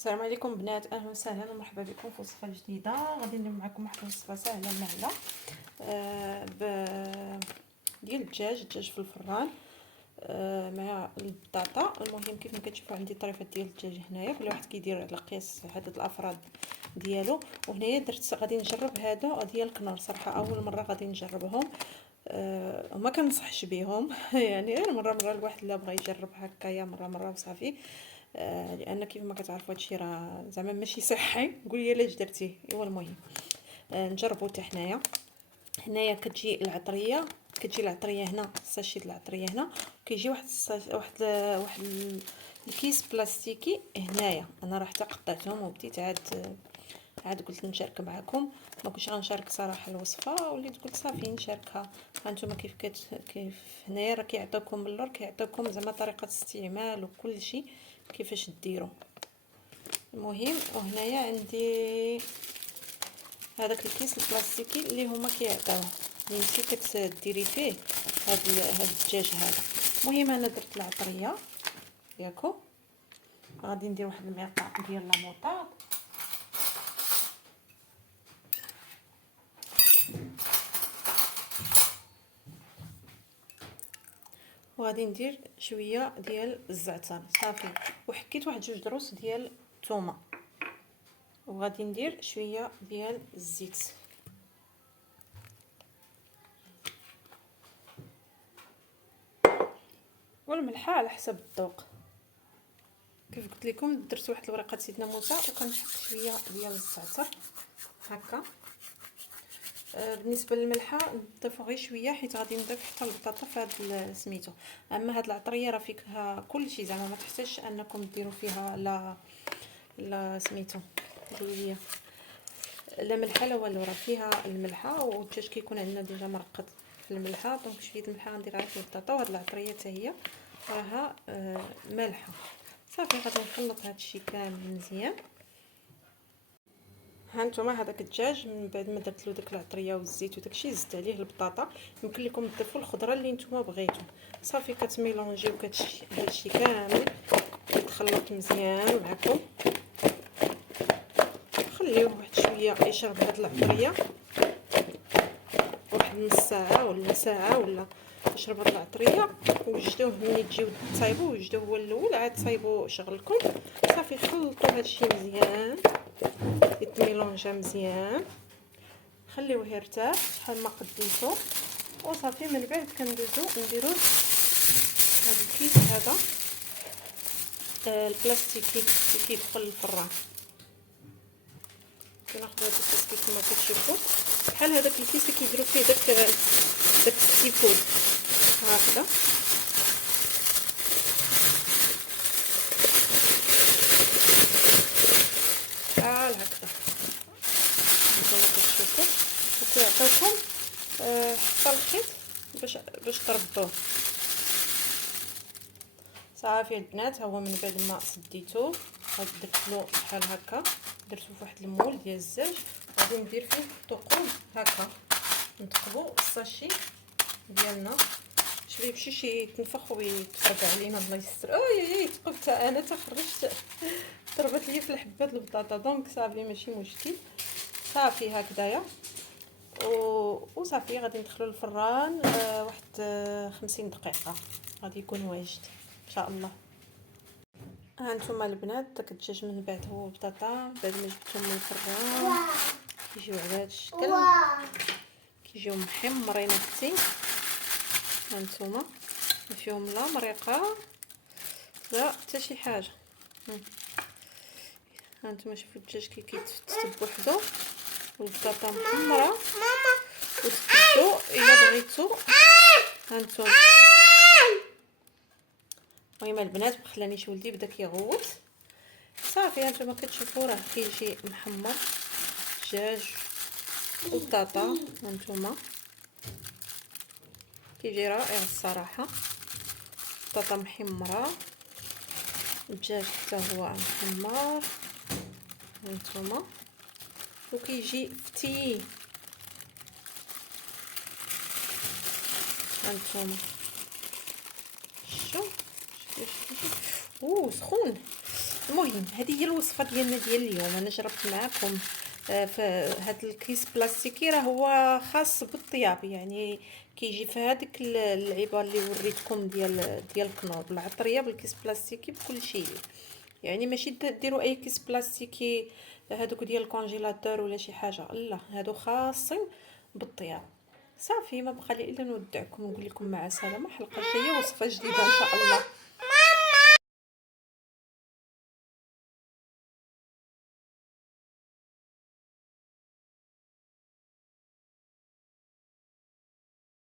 السلام عليكم بنات، اهلا وسهلا ومرحبا بكم في وصفه جديده. غادي ندير معكم واحد الوصفه سهله مهله ديال الدجاج في الفران مع البطاطا. المهم كيف ما كتشوفوا عندي طريفه ديال الدجاج هنايا، كل واحد كيدير على قياس عدد الافراد ديالو. وهنايا درت غادي نجرب هذا ديال الكنور، صراحه اول مره غادي نجربهم. وما كنصحش بهم يعني غير مره الواحد لا بغى يجرب هكايا مره وصافي. لان كيف ما كتعرفوا هادشي راه زعما ماشي صحي. قولي لي علاش درتيه. ايوا المهم نجربوا حتى هنايا كتجي العطريه هنا، الساشي ديال العطريه هنا، كيجي واحد الكيس بلاستيكي هنايا. انا راه حتى قطعتهم وبديت عاد قلت نشارك معكم. ما كنتش غنشارك صراحه الوصفه، وليت قلت صافي نشاركها. هانتوما كيف هنايا راه كيعطيوكم اللور، كيعطيوكم زعما طريقه استعمال وكل شيء كيفاش ديروا. المهم وهنايا عندي هذاك الكيس البلاستيكي اللي هما كيعطيوه، اللي انتي كتديري فيه هاد الدجاج هذا. المهم انا درت العطريه ياكو، غادي ندير واحد المعلقه ديال لاموطاد، وغادي ندير شويه ديال الزعتر صافي، وحكيت واحد جوج دروس ديال الثومه، وغادي ندير شويه ديال الزيت والملحه على حسب الذوق. كيف قلت لكم درت واحد الورقه سيدنا موسى، وكنحط شويه ديال الزعتر هكا. بالنسبه للملحه نضيفو غير شويه، حيت غادي نضيف حتى البطاطا في هاد سميتو. اما هاد العطريه راه فيها كلشي، زعما ما تحتاجش انكم ديروا فيها لا سميتو قولي لا ملحه لا والو، راه فيها الملحه، والدجاج كيكون عندنا ديجا مرقد في الملحه. دونك شويه الملحه غنديرها في البطاطا. وهاد العطريه حتى هي راها مالحه صافي. غادي نخلط هادشي كامل مزيان. ها نتوما هذاك الدجاج من بعد ما درت له داك العطريه والزيت وداكشي، زدت عليه البطاطا. يمكن لكم تضيفوا الخضره اللي نتوما بغيتو. صافي كتميلونجيو هادشي كامل كيتخلط مزيان معكم. خليوه واحد شويه يشرب هاد العطريه، واحد نص ساعه ولا ساعه ولا يشرب هاد العطريه. وجدوه ملي تجيو تصايبوه، وجدوه هو الاول عاد تصايبوا شغلكم. صافي خلطوا هادشي مزيان يتميلونجا مزيان، خليوه يرتاح شحال ما قديتو. وصافي من بعد كندوزو نديرو هذا الكيس هذا البلاستيكي اللي كيدخل الفران. كناخذ هذا الكيس كما كتشوفوا، بحال هذاك الكيس اللي كيديروا فيه داك السيفود هكذا. بحال هكذا نتوما كتشوفوا، وكيعطيكم حتى الخيط باش تربطوه. صافي البنات، ها هو من بعد ما سديتوه غادي درتلو بحال هكا، درتو في واحد المول ديال الزاج. غادي ندير فيه الثقوب هكا، نثقبوا الساشي ديالنا شويه بشي يتنفخ ويتفرقع علينا. الله يستر. اي ثقبت انا تخرجت ضربت لي في الحبه د البطاطا. دونك صافي ماشي مشكل. صافي هكذايا وصافي غادي ندخلو الفران واحد 50 دقيقه غادي يكون واجد ان شاء الله. ها نتوما البنات داك الدجاج من بعد هو البطاطا بعد ما جبتهم من الفران كيجيو على هذا الشكل، كيجيو محمرين اختي. ها نتوما ما فيهم لا مريقه لا حتى شي حاجه. ها نتوما شوفوا الدجاج كي كيتفتت بوحدو والبطاطا محمره. وتبدو الا بغيتو ها نتوما. المهم البنات ما خلانيش ولدي بدا كيغوت. صافي هانتوما كتشوفوا راه كيجي محمر الدجاج والبطاطا. هانتوما كيجي رائع الصراحه، البطاطا محمره، الدجاج حتى هو محمر. هانتوما وكيجي فتي. هانتوما شوف سخون. المهم هذه هي الوصفه ديالنا ديال اليوم. انا جربت معكم في هذا الكيس بلاستيكي، راه هو خاص بالطياب، يعني كيجي في هذيك اللعيبه اللي وريتكم ديال الكنور بالعطريه بالكيس بلاستيكي بكل شيء. يعني ماشي ديروا اي كيس بلاستيكي هذوك ديال الكونجيلاتور ولا شي حاجه، لا هادو خاصين بالطياب. صافي ما بقى لي الا نودعكم ونقول لكم مع السلامه، حلقه جايه وصفه جديده ان شاء الله.